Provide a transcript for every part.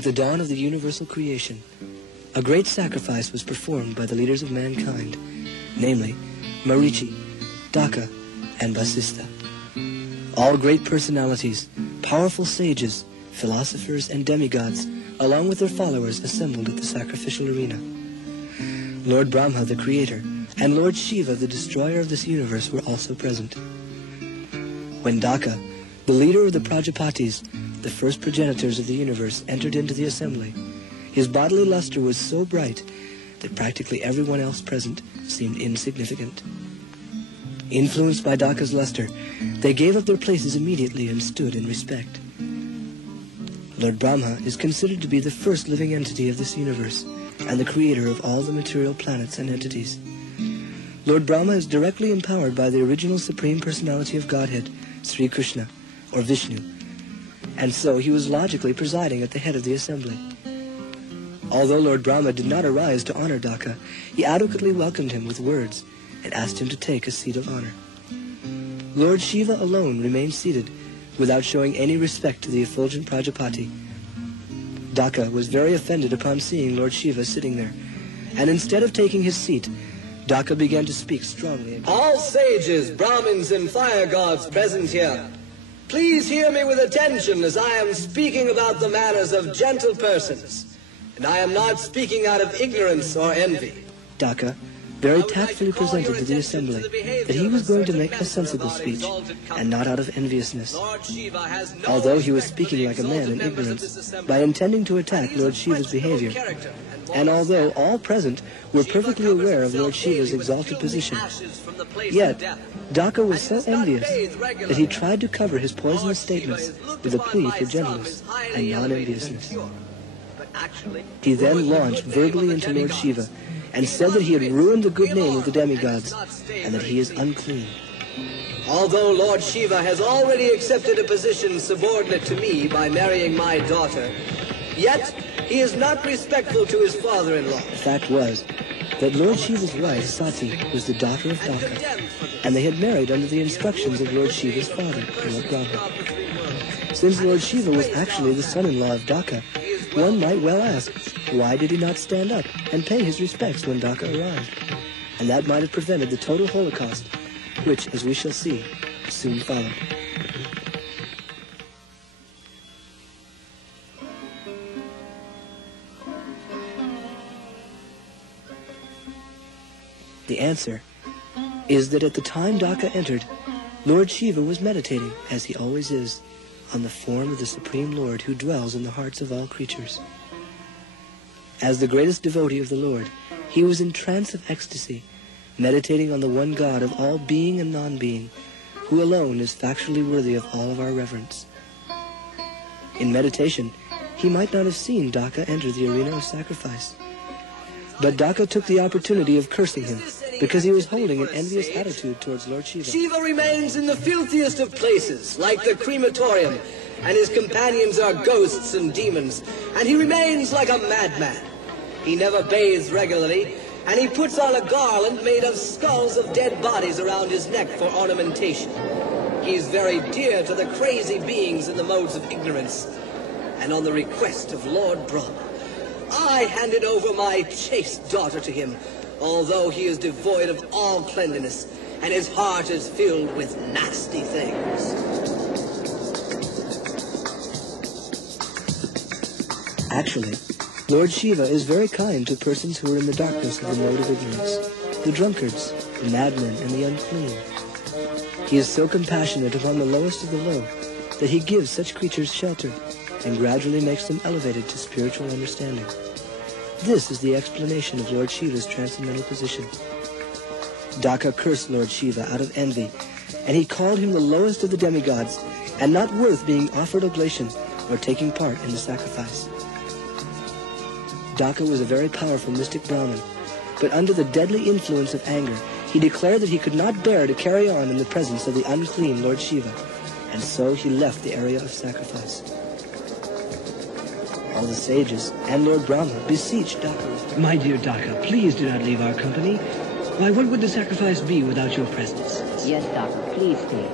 At the dawn of the universal creation, a great sacrifice was performed by the leaders of mankind, namely Marichi, Daksa, and Vasistha. All great personalities, powerful sages, philosophers, and demigods, along with their followers, assembled at the sacrificial arena. Lord Brahma, the creator, and Lord Shiva, the destroyer of this universe, were also present. When Daksa, the leader of the Prajapatis, the first progenitors of the universe, entered into the assembly, his bodily luster was so bright that practically everyone else present seemed insignificant. Influenced by Daksa's luster, they gave up their places immediately and stood in respect. Lord Brahma is considered to be the first living entity of this universe and the creator of all the material planets and entities. Lord Brahma is directly empowered by the original Supreme Personality of Godhead, Sri Krishna, or Vishnu, and so he was logically presiding at the head of the assembly. Although Lord Brahma did not arise to honor Daksa, he adequately welcomed him with words and asked him to take a seat of honor. Lord Shiva alone remained seated, without showing any respect to the effulgent Prajapati. Daksa was very offended upon seeing Lord Shiva sitting there, and instead of taking his seat, Daksa began to speak strongly. All sages, Brahmins, and fire gods present here, please hear me with attention as I am speaking about the manners of gentle persons, and I am not speaking out of ignorance or envy. Daksa very tactfully presented to the assembly that he was going to make a sensible speech, and not out of enviousness. Although he was speaking like a man in ignorance, by intending to attack Lord Shiva's behavior, and although all present were perfectly aware of Lord Shiva's exalted position, yet Daksa was so envious that he tried to cover his poisonous statements with a plea for gentleness and non-enviousness. He then launched verbally into Lord Shiva, and said that he had ruined the good name of the demigods, and that he is unclean. Although Lord Shiva has already accepted a position subordinate to me by marrying my daughter, yet he is not respectful to his father-in-law. The fact was that Lord Shiva's wife, Sati, was the daughter of Daksa, and they had married under the instructions of Lord Shiva's father, Lord Brahma. Since Lord Shiva was actually the son-in-law of Daksa, one might well ask, why did he not stand up and pay his respects when Daksa arrived? And that might have prevented the total Holocaust, which, as we shall see, soon followed. The answer is that at the time Daksa entered, Lord Shiva was meditating, as he always is, on the form of the Supreme Lord who dwells in the hearts of all creatures. As the greatest devotee of the Lord, he was in trance of ecstasy, meditating on the one God of all being and non-being, who alone is factually worthy of all of our reverence. In meditation, he might not have seen Daksa enter the arena of sacrifice, but Daksa took the opportunity of cursing him because he was holding an envious attitude towards Lord Shiva. Shiva remains in the filthiest of places, like the crematorium, and his companions are ghosts and demons, and he remains like a madman. He never bathes regularly, and he puts on a garland made of skulls of dead bodies around his neck for ornamentation. He is very dear to the crazy beings in the modes of ignorance, and on the request of Lord Brahma, I handed over my chaste daughter to him, although he is devoid of all cleanliness, and his heart is filled with nasty things. Actually, Lord Shiva is very kind to persons who are in the darkness of the mode of ignorance, the drunkards, the madmen, and the unclean. He is so compassionate upon the lowest of the low that he gives such creatures shelter and gradually makes them elevated to spiritual understanding. This is the explanation of Lord Shiva's transcendental position. Daksa cursed Lord Shiva out of envy, and he called him the lowest of the demigods, and not worth being offered oblation or taking part in the sacrifice. Daksa was a very powerful mystic Brahmin, but under the deadly influence of anger, he declared that he could not bear to carry on in the presence of the unclean Lord Shiva, and so he left the area of sacrifice. All the sages and Lord Brahma beseeched Daksa. My dear Daksa, please do not leave our company. Why, what would the sacrifice be without your presence? Yes, Daksa, please stay.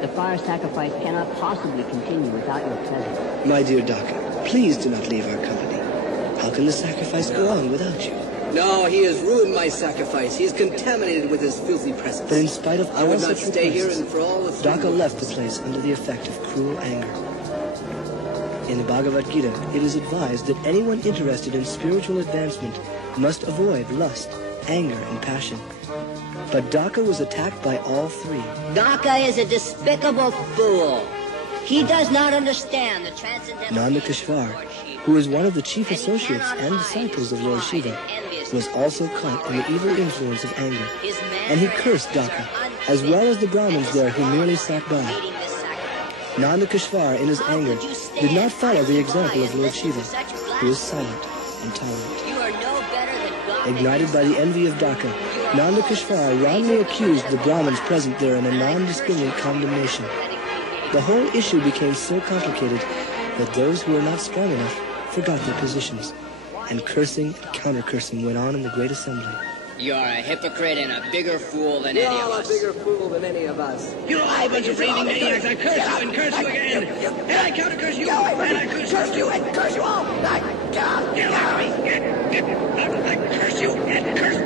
The fire sacrifice cannot possibly continue without your presence. My dear Daksa, Please do not leave our company. How can the sacrifice go on without you? No, he has ruined my sacrifice. He is contaminated with his filthy presence. But in spite of I would all not such stay here, requests, and for all the Daksa left the place under the effect of cruel anger. In the Bhagavad Gita, it is advised that anyone interested in spiritual advancement must avoid lust, anger, and passion. But Daksa was attacked by all three. Daksa is a despicable fool. He does not understand the transcendental Nandakeshwar, who was one of the chief associates and disciples of Lord Shiva, was also caught in the evil influence of anger, and he cursed Daksa, as well as the Brahmins there who merely sat by. Nandakeshwar, in his anger, did not follow the example of Lord Shiva, who was silent and tolerant. Ignited by the envy of Daksa, Nandakeshwar wrongly accused the Brahmins present there in a non-discriminate condemnation. The whole issue became so complicated that those who were not strong enough forgot their positions, and cursing and counter-cursing went on in the great assembly. You're a hypocrite and a bigger fool than any of You're a us. bigger fool than any of us. You're all a bunch of raving maniacs. I curse you and curse you again. And I counter-curse you. And I curse you and curse you all. I curse you and curse.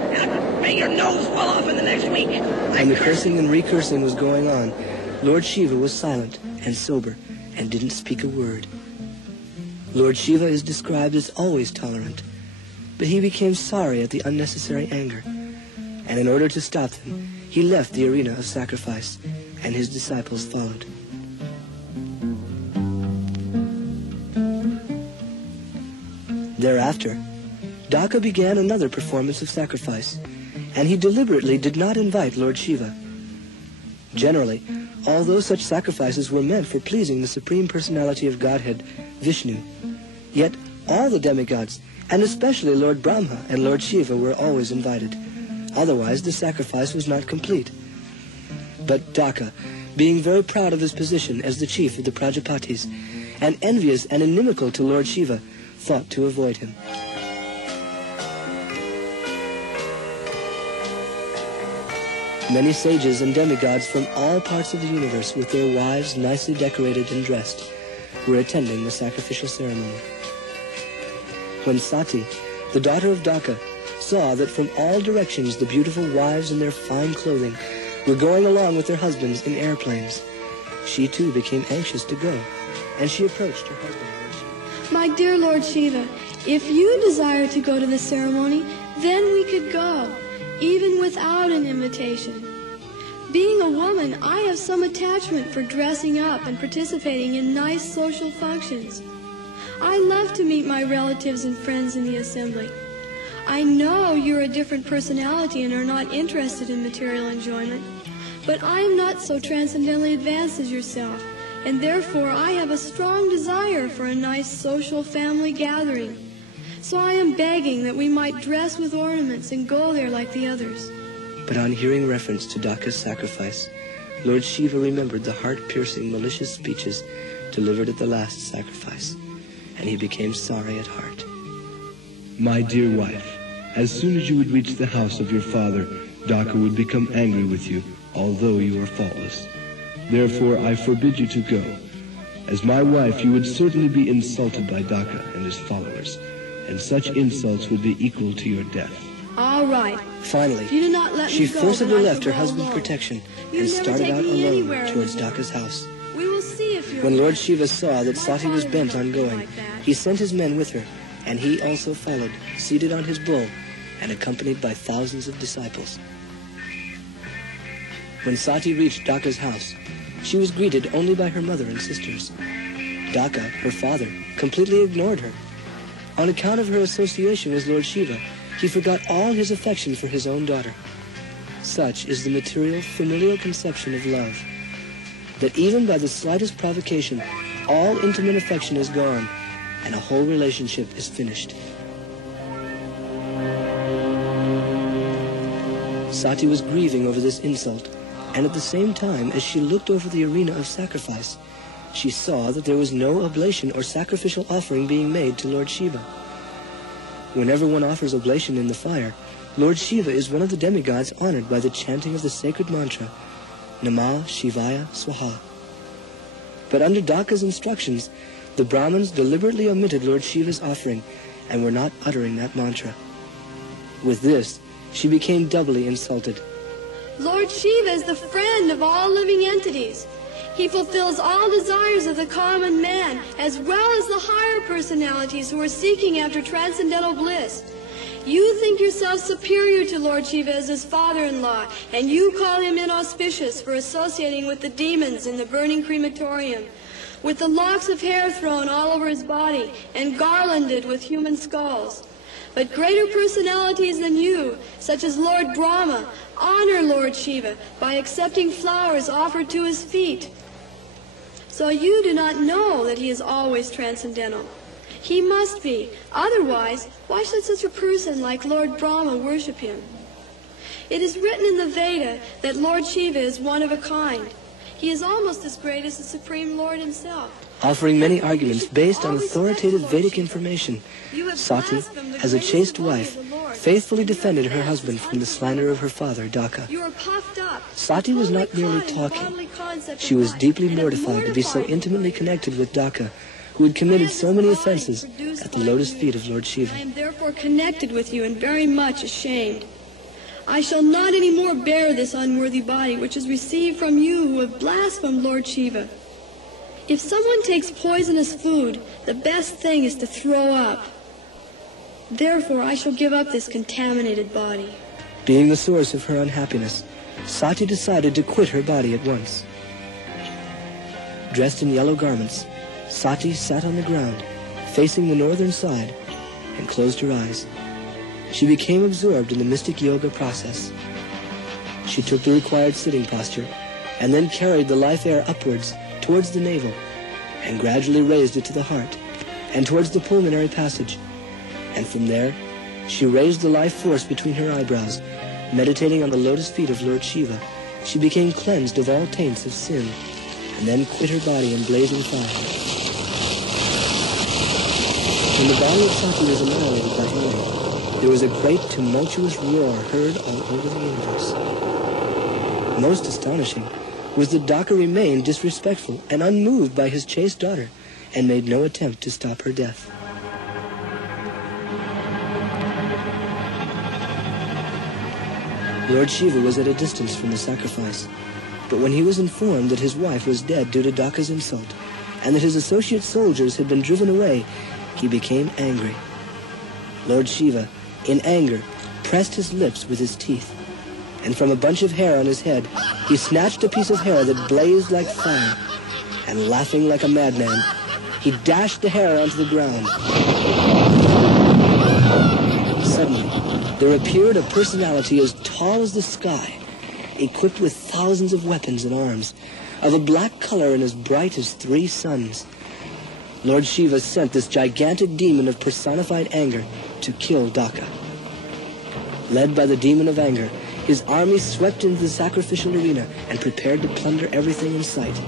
May your nose fall off in the next week. And the cursing and recursing was going on. Lord Shiva was silent and sober and didn't speak a word. Lord Shiva is described as always tolerant, but he became sorry at the unnecessary anger, and in order to stop them, he left the arena of sacrifice, and his disciples followed. Thereafter, Daksa began another performance of sacrifice, and he deliberately did not invite Lord Shiva. Generally, although such sacrifices were meant for pleasing the Supreme Personality of Godhead, Vishnu, yet all the demigods, and especially Lord Brahma and Lord Shiva, were always invited. Otherwise, the sacrifice was not complete. But Daksa, being very proud of his position as the chief of the Prajapatis, and envious and inimical to Lord Shiva, thought to avoid him. Many sages and demigods from all parts of the universe, with their wives nicely decorated and dressed, were attending the sacrificial ceremony. When Sati, the daughter of Daksa, saw that from all directions the beautiful wives in their fine clothing were going along with their husbands in airplanes, she too became anxious to go, and she approached her husband. My dear Lord Shiva, if you desire to go to the ceremony, then we could go, even without an invitation. Being a woman, I have some attachment for dressing up and participating in nice social functions. I love to meet my relatives and friends in the assembly. I know you're a different personality and are not interested in material enjoyment, but I am not so transcendently advanced as yourself, and therefore I have a strong desire for a nice social family gathering. So I am begging that we might dress with ornaments and go there like the others. But on hearing reference to Daksa's sacrifice, Lord Shiva remembered the heart-piercing, malicious speeches delivered at the last sacrifice, and he became sorry at heart. My dear wife, as soon as you would reach the house of your father, Daksa would become angry with you, although you are faultless. Therefore, I forbid you to go. As my wife, you would certainly be insulted by Daksa and his followers, and such insults would be equal to your death. All right. Finally, If you do not let she me go, forcibly then I left her shall go husband's alone. protection You and never started take out me alone anywhere in towards the world. Daksa's house. We will see if you're When Lord right. Shiva saw that My Sati was father bent did on not feel going, like that. he sent his men with her, and he also followed, seated on his bull, and accompanied by thousands of disciples. When Sati reached Daksa's house, she was greeted only by her mother and sisters. Daksa, her father, completely ignored her. On account of her association with Lord Shiva, he forgot all his affection for his own daughter. Such is the material, familial conception of love, that even by the slightest provocation, all intimate affection is gone, and a whole relationship is finished. Sati was grieving over this insult, and at the same time, as she looked over the arena of sacrifice, she saw that there was no oblation or sacrificial offering being made to Lord Shiva. Whenever one offers oblation in the fire, Lord Shiva is one of the demigods honored by the chanting of the sacred mantra, Namah Shivaya Swaha. But under Daksa's instructions, the Brahmins deliberately omitted Lord Shiva's offering and were not uttering that mantra. With this, she became doubly insulted. Lord Shiva is the friend of all living entities. He fulfills all desires of the common man, as well as the higher personalities who are seeking after transcendental bliss. You think yourself superior to Lord Shiva as his father-in-law, and you call him inauspicious for associating with the demons in the burning crematorium, with the locks of hair thrown all over his body and garlanded with human skulls. But greater personalities than you, such as Lord Brahma, honor Lord Shiva by accepting flowers offered to his feet. So you do not know that he is always transcendental. He must be. Otherwise, why should such a person like Lord Brahma worship him? It is written in the Veda that Lord Shiva is one of a kind. He is almost as great as the Supreme Lord himself. Offering many arguments based on authoritative Vedic information, Sati, as a chaste wife, faithfully defended her husband from the slander of her father, Daksa. Sati was not merely talking. She was deeply mortified to be so intimately connected with Daksa, who had committed so many offenses at the lotus feet of Lord Shiva. I am therefore connected with you and very much ashamed. I shall not any more bear this unworthy body which is received from you who have blasphemed Lord Shiva. If someone takes poisonous food, the best thing is to throw up. Therefore, I shall give up this contaminated body. Being the source of her unhappiness, Sati decided to quit her body at once. Dressed in yellow garments, Sati sat on the ground, facing the northern side, and closed her eyes. She became absorbed in the mystic yoga process. She took the required sitting posture, and then carried the life air upwards towards the navel, and gradually raised it to the heart, and towards the pulmonary passage. And from there, she raised the life force between her eyebrows. Meditating on the lotus feet of Lord Shiva, she became cleansed of all taints of sin, and then quit her body in blazing fire. When the body of Sati was annihilated by fire, there was a great tumultuous roar heard all over the universe. Most astonishing was that Daksa remained disrespectful and unmoved by his chaste daughter, and made no attempt to stop her death. Lord Shiva was at a distance from the sacrifice, but when he was informed that his wife was dead due to Daksa's insult, and that his associate soldiers had been driven away, he became angry. Lord Shiva, in anger, pressed his lips with his teeth, and from a bunch of hair on his head, he snatched a piece of hair that blazed like fire, and laughing like a madman, he dashed the hair onto the ground. Suddenly, there appeared a personality as tall as the sky, equipped with thousands of weapons and arms, of a black color and as bright as 3 suns. Lord Shiva sent this gigantic demon of personified anger to kill Daksa. Led by the demon of anger, his army swept into the sacrificial arena and prepared to plunder everything in sight.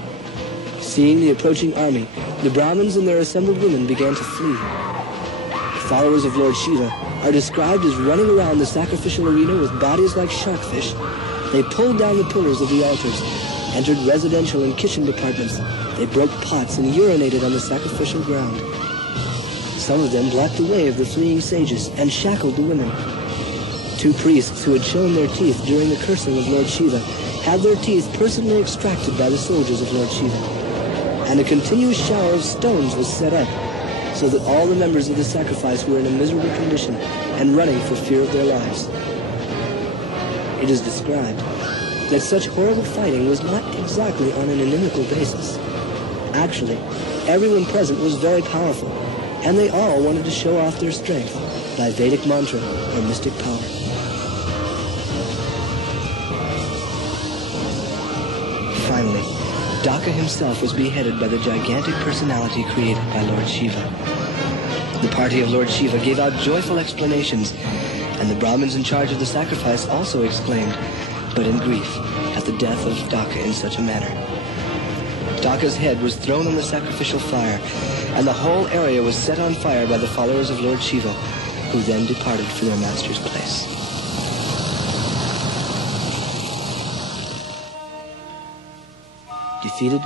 Seeing the approaching army, the Brahmins and their assembled women began to flee. The followers of Lord Shiva are described as running around the sacrificial arena with bodies like sharkfish. They pulled down the pillars of the altars, entered residential and kitchen departments. They broke pots and urinated on the sacrificial ground. Some of them blocked the way of the fleeing sages and shackled the women. 2 priests who had shown their teeth during the cursing of Lord Shiva had their teeth personally extracted by the soldiers of Lord Shiva, and a continuous shower of stones was set up, so that all the members of the sacrifice were in a miserable condition and running for fear of their lives. It is described that such horrible fighting was not exactly on an inimical basis. Actually, everyone present was very powerful, and they all wanted to show off their strength by Vedic mantra or mystic power. Finally, Daksa himself was beheaded by the gigantic personality created by Lord Shiva. The party of Lord Shiva gave out joyful explanations, and the Brahmins in charge of the sacrifice also exclaimed, but in grief, at the death of Daksa in such a manner. Daksa's head was thrown on the sacrificial fire, and the whole area was set on fire by the followers of Lord Shiva, who then departed for their master's place. Defeated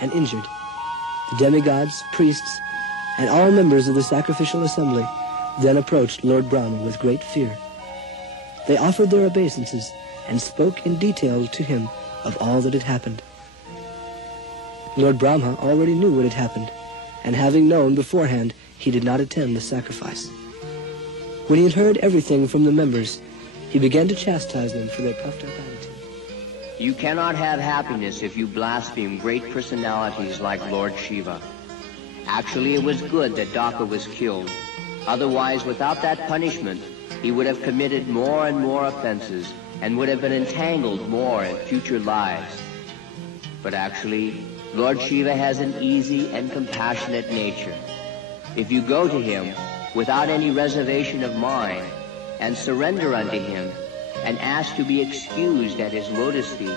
and injured, The demigods, priests, and all members of the sacrificial assembly then approached Lord Brahma with great fear. They offered their obeisances and spoke in detail to him of all that had happened. Lord Brahma already knew what had happened, and having known beforehand, he did not attend the sacrifice. When he had heard everything from the members, he began to chastise them for their puffed-up attitude. You cannot have happiness if you blaspheme great personalities like Lord Shiva. Actually, it was good that Daksa was killed. Otherwise, without that punishment, he would have committed more and more offenses and would have been entangled more in future lives. But actually, Lord Shiva has an easy and compassionate nature. If you go to him without any reservation of mind and surrender unto him and ask to be excused at his lotus feet,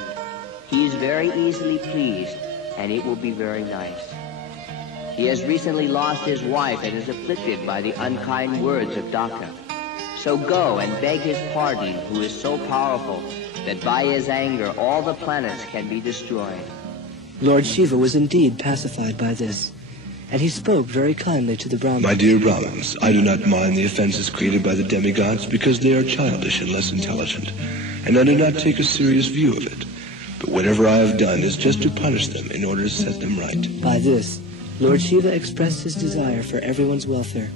he is very easily pleased, and it will be very nice. He has recently lost his wife and is afflicted by the unkind words of Daksa. So go and beg his pardon, who is so powerful that by his anger all the planets can be destroyed. Lord Shiva was indeed pacified by this, and he spoke very kindly to the Brahmins. My dear Brahmins, I do not mind the offenses created by the demigods because they are childish and less intelligent, and I do not take a serious view of it. But whatever I have done is just to punish them in order to set them right. By this, Lord Shiva expressed his desire for everyone's welfare,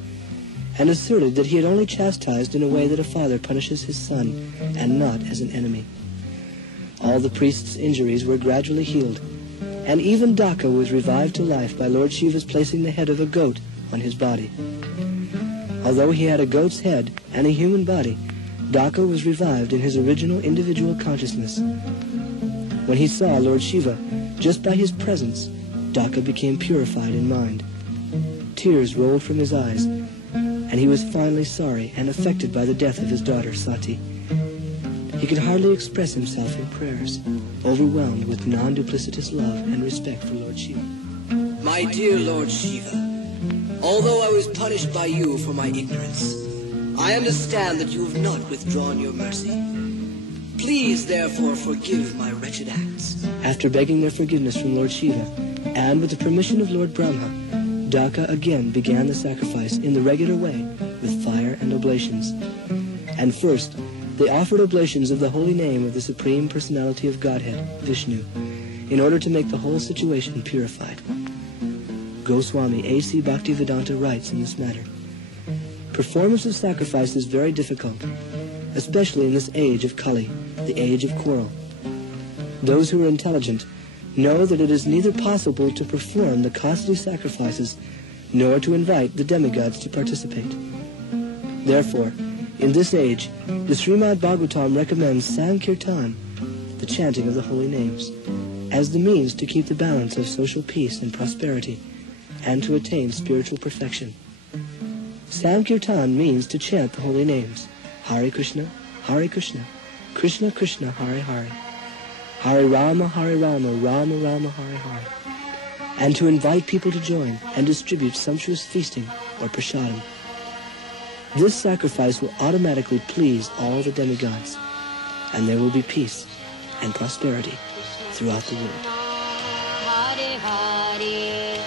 and asserted that he had only chastised in a way that a father punishes his son, and not as an enemy. All the priest's injuries were gradually healed, and even Daksa was revived to life by Lord Shiva's placing the head of a goat on his body. Although he had a goat's head and a human body, Daksa was revived in his original individual consciousness. When he saw Lord Shiva, just by his presence, Daksa became purified in mind. Tears rolled from his eyes, and he was finally sorry and affected by the death of his daughter Sati. He could hardly express himself in prayers, overwhelmed with non-duplicitous love and respect for Lord Shiva. My dear Lord Shiva, although I was punished by you for my ignorance, I understand that you have not withdrawn your mercy. Please, therefore, forgive my wretched acts. After begging their forgiveness from Lord Shiva, and with the permission of Lord Brahma, Daksa again began the sacrifice in the regular way with fire and oblations. And first, they offered oblations of the holy name of the Supreme Personality of Godhead, Vishnu, in order to make the whole situation purified. Goswami A.C. Bhaktivedanta writes in this matter, performance of sacrifice is very difficult, especially in this age of Kali, the age of quarrel. Those who are intelligent know that it is neither possible to perform the costly sacrifices nor to invite the demigods to participate. Therefore, in this age, the Srimad Bhagavatam recommends Sankirtan, the chanting of the holy names, as the means to keep the balance of social peace and prosperity, and to attain spiritual perfection. Sankirtan means to chant the holy names, Hare Krishna, Krishna Krishna, Hare Hare, Hare Rama, Rama Rama, Hare Hare, and to invite people to join and distribute sumptuous feasting or prasadam. This sacrifice will automatically please all the demigods, and there will be peace and prosperity throughout the world. Hare Hare